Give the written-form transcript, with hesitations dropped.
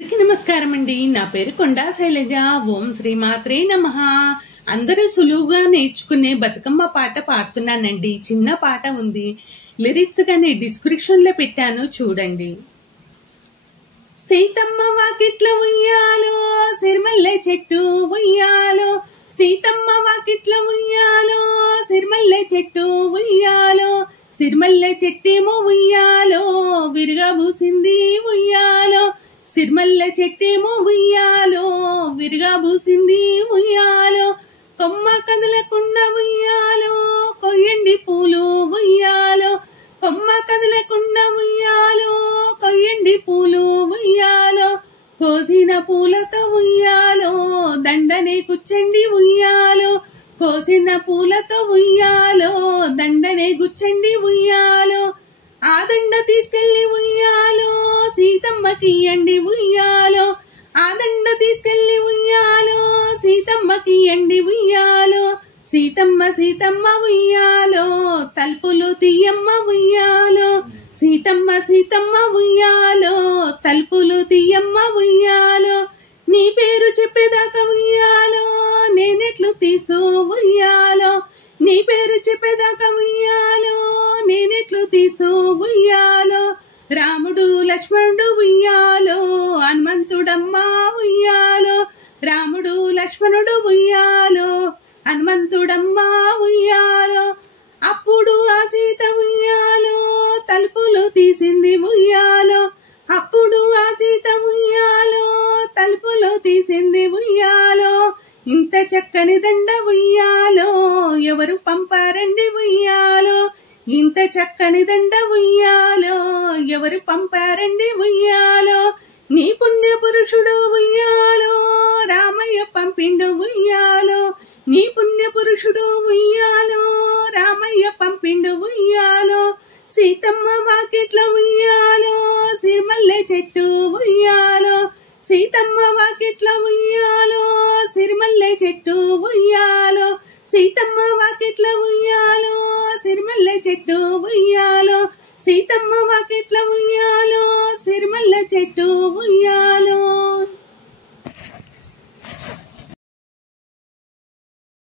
నమస్కారం అండి. నా పేరు కొండా శైలజ. ఓం శ్రీమాత్రే నమః. అందరూ సులువుగా నేర్చుకునే బతుకమ్మ పాట పాడుతున్నానండి. చిన్న పాట ఉంది, లిరిక్స్ గాని డిస్క్రిప్షన్ లో పెట్టాను, చూడండి. సీతమ్మ వాకిట్ల ఉయ్యాలో, సిరిమల్లె చెట్టు ఉయ్యాలో, సీతమ్మ వాకిట్ల ఉయ్యాలో, సిరిమల్లె చెట్టు ఉయ్యాలో, సిరిమల్లె చెట్టేమో ఉయ్యాలో, విరుగా పూసింది ఉయ్యాలో, సిరిమల్లె చెట్టేమో ఉయ్యాలో, విరుగా పూసింది ఉయ్యాలో, కొమ్మ కదలకుండా ఉయ్యాలో, కొయ్యండి పూలు ఉయ్యాలో, కొమ్మ కదలకుండా ఉయ్యాలో, కొయ్యండి పూలు ఉయ్యాలో, కోసిన పూలతో ఉయ్యాలో, దండనే గుచ్చండి ఉయ్యాలో, కోసిన పూలతో ఉయ్యాలో, దండనే గుచ్చండి ఉయ్యాలో, ఆ దండ తీసుకెళ్లి ఉయ్యాలో, సీతమ్మకి ఇయ్యండి ఉయ్యాలో, ఆ దండ తీసుకెళ్లి ఉయ్యాలో, సీతమ్మకి ఇయ్యండి ఉయ్యాలో, సీతమ్మ సీతమ్మ ఉయ్యాలో, తలుపులు తీయమ్మ ఉయ్యాలో, సీతమ్మ సీతమ్మ ఉయ్యాలో, తలుపులు తీయమ్మ ఉయ్యాలో, నీ పేరు చెప్పేదాకా ఉయ్యాలో, నేనెట్లు తీసు ఉయ్యాలో, నీ పేరు చెప్పేదాకా ఉయ్యాలో, నేనెట్లు తీసు ఉయ్యాలో, రాముడు లక్ష్మణుడు ఉయ్యాలో, హనుమంతుడమ్మ ఉయ్యాలో, రాముడు లక్ష్మణుడు ఉయ్యాలో, హనుమంతుడమ్మ ఉయ్యాలో, అప్పుడు ఆ సీత ఉయ్యాలో, తలుపులు తీసింది ఉయ్యాలో, అప్పుడు ఆ సీత ఉయ్యాలో, తలుపులు తీసింది ఉయ్యాలో, ఇంత చక్కని దండ ఉయ్యాలో, ఎవరు పంపారండి ఉయ్యాలో, ఇంత చక్కని దండ ఉయ్యాలో, ఎవరు పంపారండి ఉయ్యాలో, నీ పుణ్య పురుషుడు ఉయ్యాలో, రామయ్య పంపిండు ఉయ్యాలో, నీ పుణ్య పురుషుడు ఉయ్యాలో, రామయ్య పంపిండు ఉయ్యాలో, సీతమ్మ వాకిట్ల ఉయ్యాలో, సిరిమల్లె చెట్టు ఉయ్యాలో, సీతమ్మ వాకిట్ల ఉయ్యాలో, సిరిమల్లె చెట్టు ఉయ్యాలో, సీతమ్మ వాకిట్ల ఉయ్యాలో, సిరిమల్లె చెట్టు ఉయ్యాలో, సీతమ్మ వాకిట్ల ఉయ్యాలో, సిరిమల్లె చెట్టు ఉయ్యాలో.